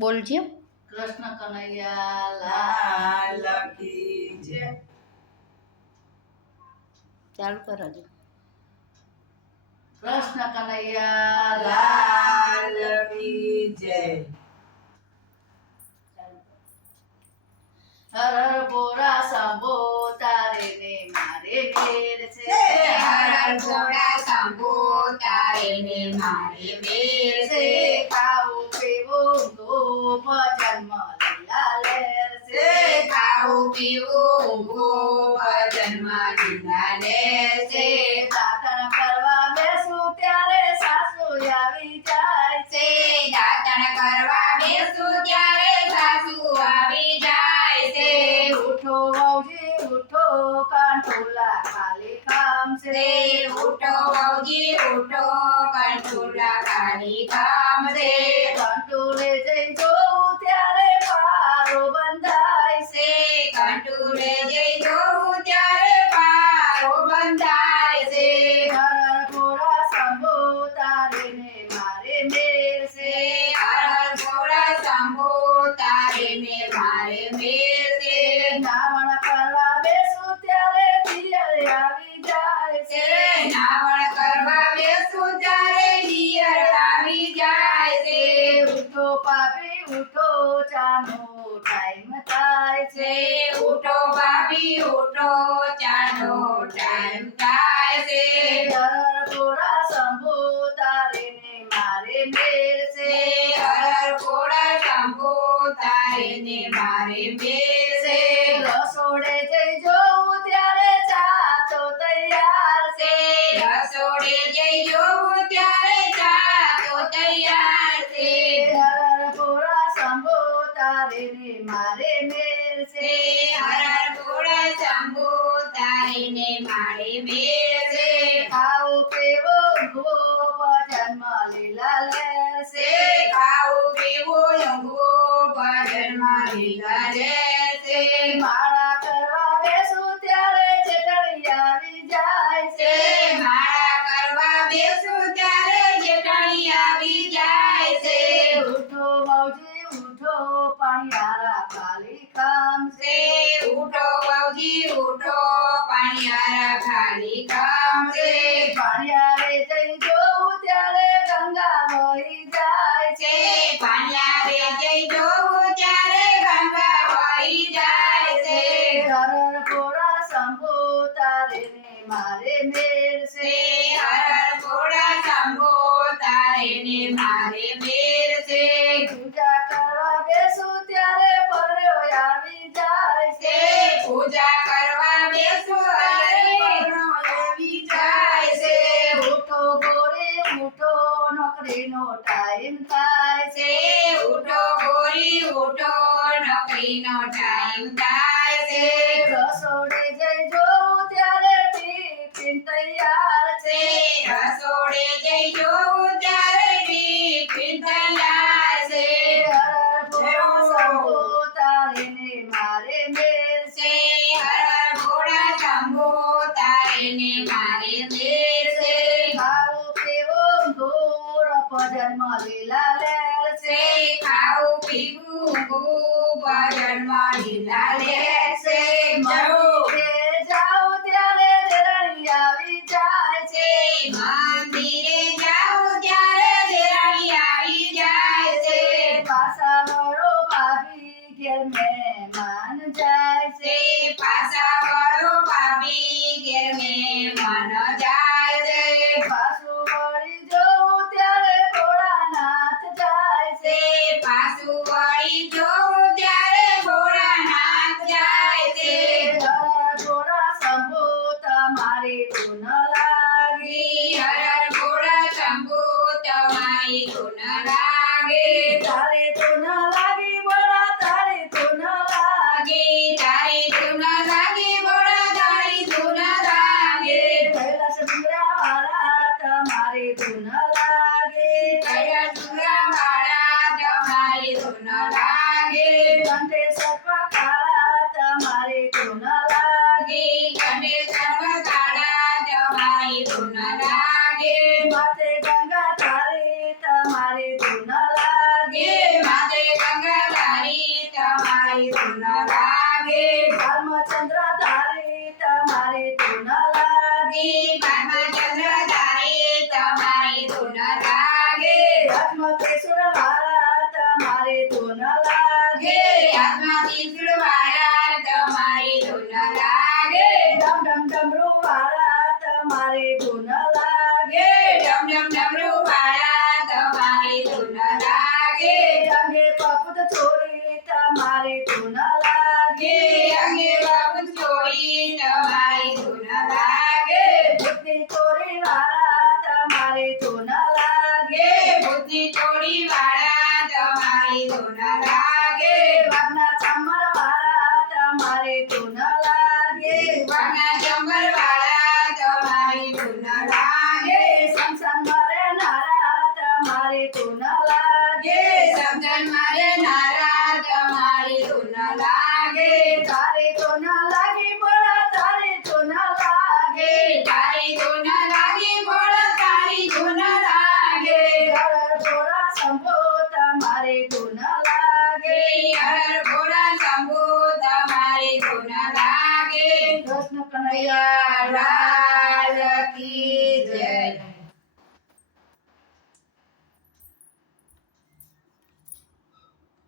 બોલજે. કૃષ્ણ કનૈયા લાલ કી જય. ચાલુ કરો છો. કૃષ્ણ કનૈયા લાલ કી જય. હર હર બોરા શંભો તારે ને મારે મેર છે. હર હર ભોળા શંભો તારે ને મારે મેર છે. ખાવું પીવું ઊંઘવું ભજનમાં લીલા લહેર છે. ખાવું પીવું ઊંઘવું ભજનમાં લીલા લહેર છે. દાતણ કરવા બેસું ત્યારે સાસુ આવી જાય છે. દાતણ કરવા બેસું ત્યારે સાસુ આવી જાય છે. ઉઠો વહુજી ઉઠો કાંઠોલા ખાલી કામ છે. ઉઠો વહુજી ઉઠો કંઠોલા ખાલી કામ છે. કંટોલે જઈ જોઉં ત્યારે પારો બંધાય છે. કંટોલે જઈ જોઉં ત્યારે પારો બંધાય છે. હર હર ભોળા શંભો તારે ને મારે મેર છે. હર હર ભોળા શંભો તારે ને મારે મેર છે. નાવણ કરવા બેસું ત્યારે પિયર આવી જાય છે. નાવણ કરવા બેસું ત્યારે પિયર આવી જાય છે. ઉઠો પાપી ઉઠો ચાનો ટાઈમ થાય છે. ઉઠો ભાભી ઉઠો ચાનો ટાઈમ થાય છે. હર હર ભોળા શંભો તારે ને મારે મેર છે. હર હર ભોળા શંભો તારે ને મારે મેર છે. રસોડે જઈ જોઉં ત્યારે ચા તો તૈયાર છે. રસોડે જઈ જોઉં ત્યારે ચા તો તૈયાર છે. હર હર ભોળા શંભો તારે ને મારે મેર છે. હર હર ભોળા શંભો તારે ને મારે મેર છે. ખાવું પીવું ઊંઘવું ભજનમાં લીલા લહેર છે. ખાવું પીવું ઊંઘવું ભજનમાં લીલા લહેર છે. માળા કરવા બેસું ત્યારે ચટણી આવી જાય છે. માળા કરવા બેસું ત્યારે જેઠાણી આવી જાય છે. ઉઠો મૌજી ઉઠો પાણિયારા ખાલી કામ છે. ઉઠો વહુજી ઉઠો પાણિયારા ખાલી કામ છે. પાણિયારે જઈ જોઉં ત્યારે ગંગા વહી જાય છે. પાણિયારે જઈ જોઉં ત્યારે ગંગા વહી જાય છે. હર હર ભોળા શંભો તારે ને મારે મેર છે. હર હર ભોળા શંભો તારે ને મારે મેર છે. પૂજા કરવા બેસું ત્યારે પરણ્યો આવી જાય છે. પૂજા કરવા બેસું ત્યારે પરણો આવી જાય છે. ઉઠો ગોરી ઉઠો નોકરીનો ટાઈમ થાય છે. ઉઠો ગોરી ઉઠો નોકરીનો ટાઈમ થાય છે. રસોડે જઈ જોઉં ત્યારે ટિફિન તૈયાર છે. રસોડે જઈ જોઉં ત્યારે ટિફિન તૈયાર છે. હર હર ભોળા શંભો તારે ને મારે મેર છે. હર હર ભોળા શંભો તારે ને મારે મેર છે. ખાવું પીવું ઊંઘવું ભજનમાં લીલા લહેર છે. ખાવું પીવું ઊંઘવું ભજનમાં લીલા લહેર છે. મંદિરે જાઉં ત્યારે દેરાણી આવી જાય છે. મંદિરે જાઉં ત્યારે દેરાણી આવી જાય છે. પાછા વળો ભાભી ઘેર મહેમાન જાય છે. પાછા વળો ભાભી ઘેર મહેમાન જાય છે. પાછું વળી જોઉં ત્યારે ભોળાનાથ જાય છે. પાછું વળી જોઉં ત્યારે ભોળાનાથ જાય છે. હર ભોળા શંભો તમારી ધૂન લાગી. હર હર ભોળા શંભો તમારી ધૂન લાગે. તારી ધૂન લાગી ભોળા તારી ધૂન લાગી. તારી ધૂન લાગે ભોળા તારી ધૂન લાગે. કૈલાસ ડુંગરાવાળા તમારી ધૂન લાગી. કૈલાસ ડુંગરાવાળા તમારી ધૂન લાગે. કંઠે સર્પકાળા તમારી ધૂન લાગી. કંઠે સર્પકાળા તમારી ધૂન લાગે. માથે ગંગા તારી તમારી ધૂન લાગી. માથે ત્રિશૂળ વાળા તમારી ધૂન લાગે હાથમાં ત્રિશૂળ વાળા તમારી ધૂન લાગે ડમ ડમ ડમરૂ વાળા તમારી ધૂન લાગે ડમ ડમ ડમરૂ વાળા તમારી ધૂન લાગે અંગે પપુત છોરી તમારી ધૂન લાગે અંગે બાબુ છોડી તમારી ધૂન લાગે બુદ્ધિ ચોરી વાળા તમારી ધૂન લાગે બુદ્ધિ ચોરી વાળા તમારી ધૂન લાગે વાગના ચામર વાળા તમારી ધૂન લાગે વાના ચંબર વાળા તમારી ધૂન લાગે સંસાર મારે નારા તમારી ધૂન લાગે સમજણ મારે નારા તમારી ધૂન લાગે તારી ધૂન લાગી બોલા તારી ધૂન લાગે તારી ધૂન લાગી બોલ તારી ધૂન લાગે હર ભોળા શંભો તમારી ધૂન લાગે હર ભોળા શંભુ તમારી ધૂન લાગે કૃષ્ણ કનૈયા લાલ કી જય